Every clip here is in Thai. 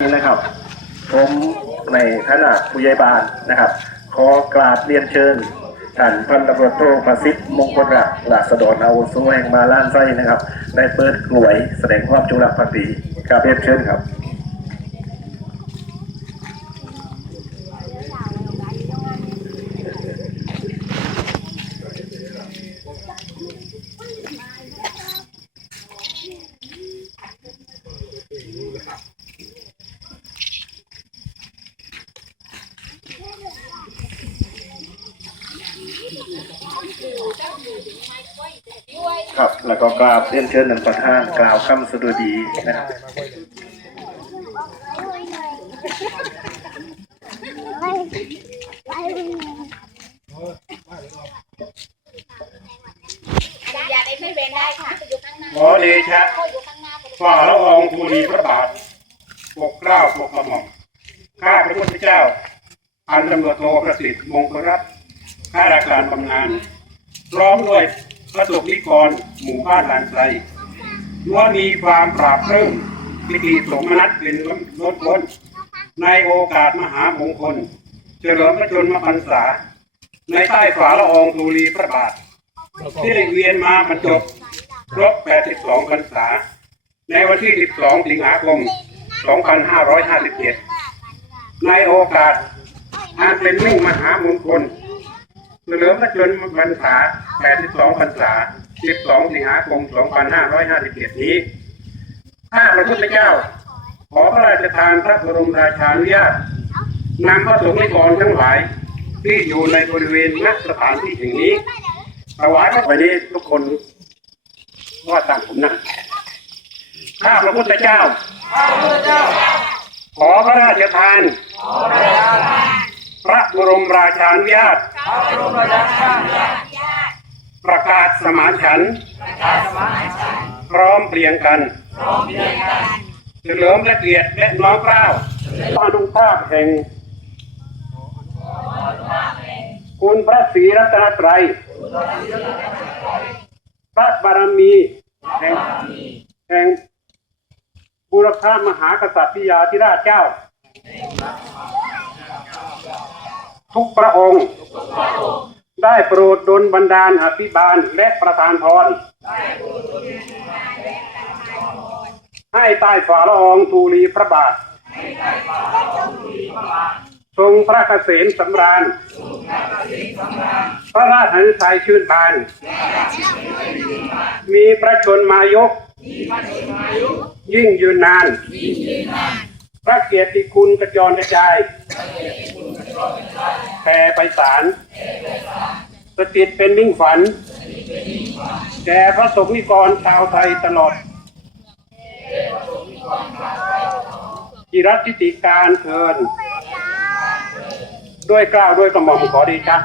นี่นะครับผมในฐานะผู้ใหญ่บ้านนะครับ ขอกราบเรียนเชิญท่านพันตำรวจโทประสิทธิ์มงคลรักหลาสดรอาวุโสแห่งมาล้านไส้นะครับได้เปิดกลวยแสดงความจงรักภักดีกราบเรียนเชิญครับ ครับ แล้วก็กราบเรียนเชิญนันประธานกล่าวคำสดุดีนะครับอย่าได้ไม่เว้นได้ค่ะขอเดชะฝ่าละอองธุลีพระบาท ปกเกล้าปกกระหม่อมข้าพระพุทธเจ้า อันตำรวจโทประสิทธิ์มงคลรัตน์ข้าราชการบำนาญพร้อมด้วย พระสงฆ์นิกรหมู่บ้านลานไทรล้วนมีความปราบเพริ่มพิธีสมนัตเป็นล้นล้นในโอกาสมหามงคล เฉลิมพระชนมพรรษา ในใต้ฝ่าละอองธุลีพระบาท ที่ได้เวียนมาบรรจบครบ 82 พรรษา ในวันที่ 12 สิงหาคม 2557 ในโอกาส อันเป็นมิ่งมหามงคล เฉลิมพระชนมพรรษา 82 พรรษา 12 สิงหาคม 2557 นี้ ข้าพระพุทธเจ้า ขอพระราชทานพระบรมราชานุญาตนำพระสงฆ์นิกรทั้งหลาย ที่อยู่ในบริเวณณสถานที่แห่งนี้ถวายพระไว้นี้ทุกคนว่าตามผมนะข้าพระพุทธเจ้า ขอพระราชทาน พระบรมราชานุญาต ประกาศสมานฉันท์พร้อมเพรียงกันเฉลิมและเกียรติและน้อมเกล้าวพระนุภาพแห่ง คุณพระศรีรัตนตรัยพระบารมี แห่งแห่งบุรพามหากษัตริยาธิราชเจ้า ทุกพระองค์ ได้โปรดดลบันดาลอภิบาลและประทานพรให้ใต้ฝ่าละอองทูลีพระบาท ทรงพระเกษมสำราญ พระราชหฤทัยชื่นบาน มีพระชนมายก ยิ่งยืนนาน พระเกียรติคุณกระจรกระจาย แผ่ไปสารสถิตเป็นมิ่งฝัน แก่พระสงฆ์นิกรชาวไทยตลอดจิรัติติการเทิน ด้วยกล้าวด้วยกระหม่อมขอดีจ้ะ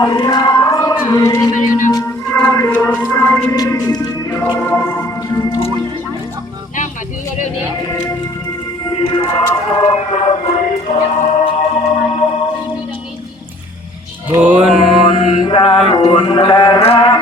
นั่งมาถือเรื่องนี้บุญพระคุณและรัก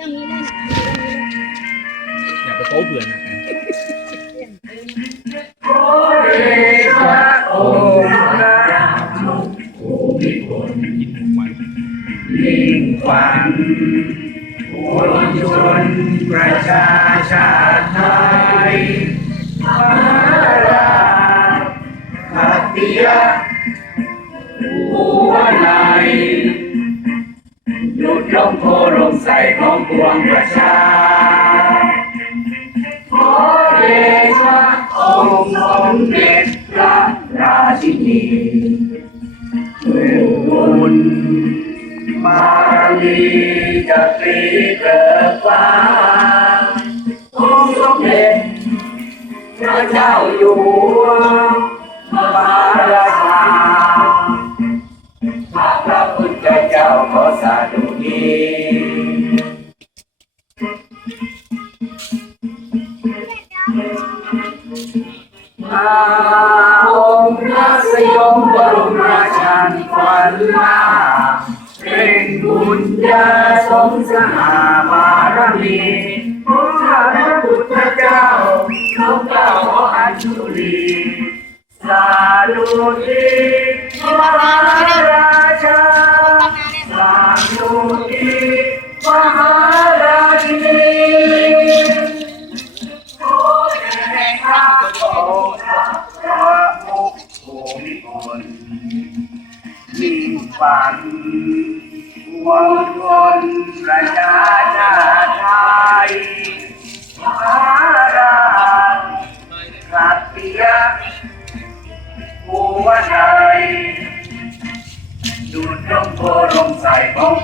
ตรงนี้เลยนะอย่าไปโป๊เบื่อนะยิ่งฝันปวงชนประชาชาติไทยมาราขัตติยะ หลุดลงโพลงใส่ของปวงประชาขอเดชะองค์สมเด็จพระราชินีด้วยบุญบารมีจะปลีเกิดฟ้าองค์สมเด็จพระเจ้าอยู่หัว อาองค์พระสยมบรมราชันขวัญมาเป็นบุญญาสมสหาบารมีของข้าพระพุทธเจ้าน้อมเจ้าขออัญชุลีสาธุทีมหารา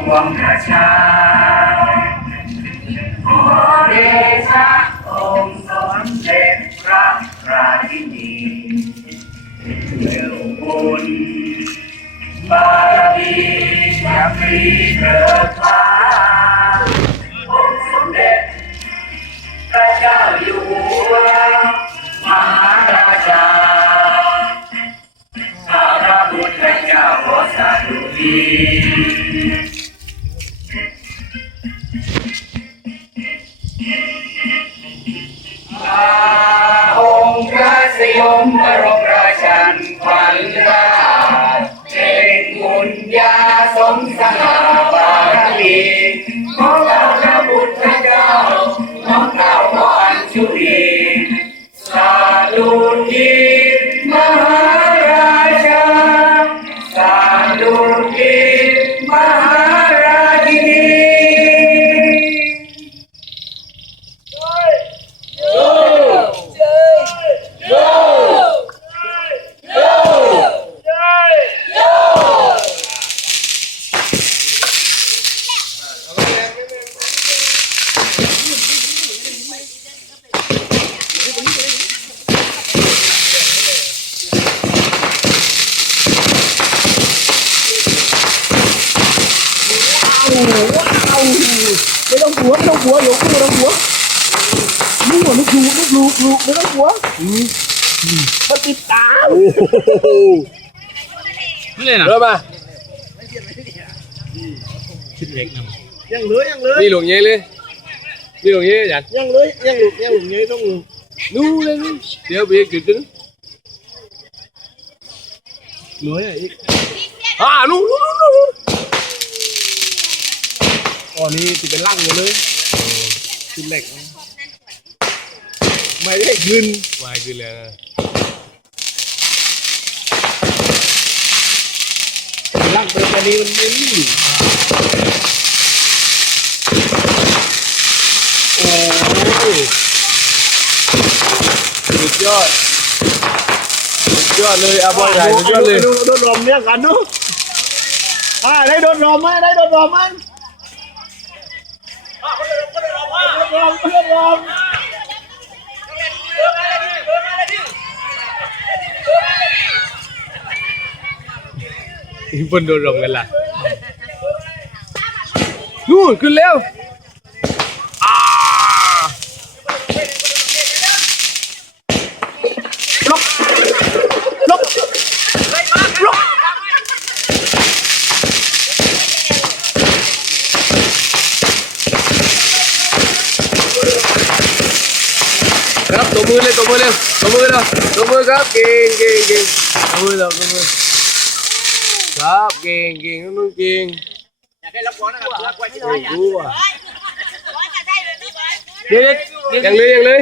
วงประชาขอเดชะองค์สมเด็จพระราชินีเมื่อบุญบารมีจะมีเกิดมาองค์สมเด็จพระเจ้าอยู่หัวมหาราชาข้าพระพุทธเจ้าขอสาธุดี ต้องหัวไม่ต้องหัวหลงไม่ต้องหัวลูกลูกลูกลูกลูกไม่ต้องหัวมาติดตามไม่เลยนะเริ่มมาคิดเล็กนะยังเลยยังเลยมีหลวงเย่เลยมีหลวงเย่จัดยังเลยยังหลุดยังหลุดยังต้องนู่นเลยเดี๋ยวไปจุดจุดเหลืออีกอ่านู่นนู่นนู่นอ๋อนี่ติดเป็นล่างเลย ติดเหล็กไม่ได้ยืนวายคือเลยนะล่างเป็นอันนี้มันไม่มีโอ้ยสุดยอดสุดยอดเลยอาบอยใหญ่สุดยอดเลยดูโดนรอมเนี่ยกันเนาะอ่าได้โดนรอมไหมได้โดนรอมไหม โดนรอมโดนรมอีบนโดนรมกันล่ะนู่นขึ้นเร็ว mưa lên có mưa lên có mưa đâu? Có mưa gấp kiên kiên kiên. Có mưa đâu có mưa gấp kiên kiên nó nuôi kiên. Đi đi. Dàn lưới dàn lưới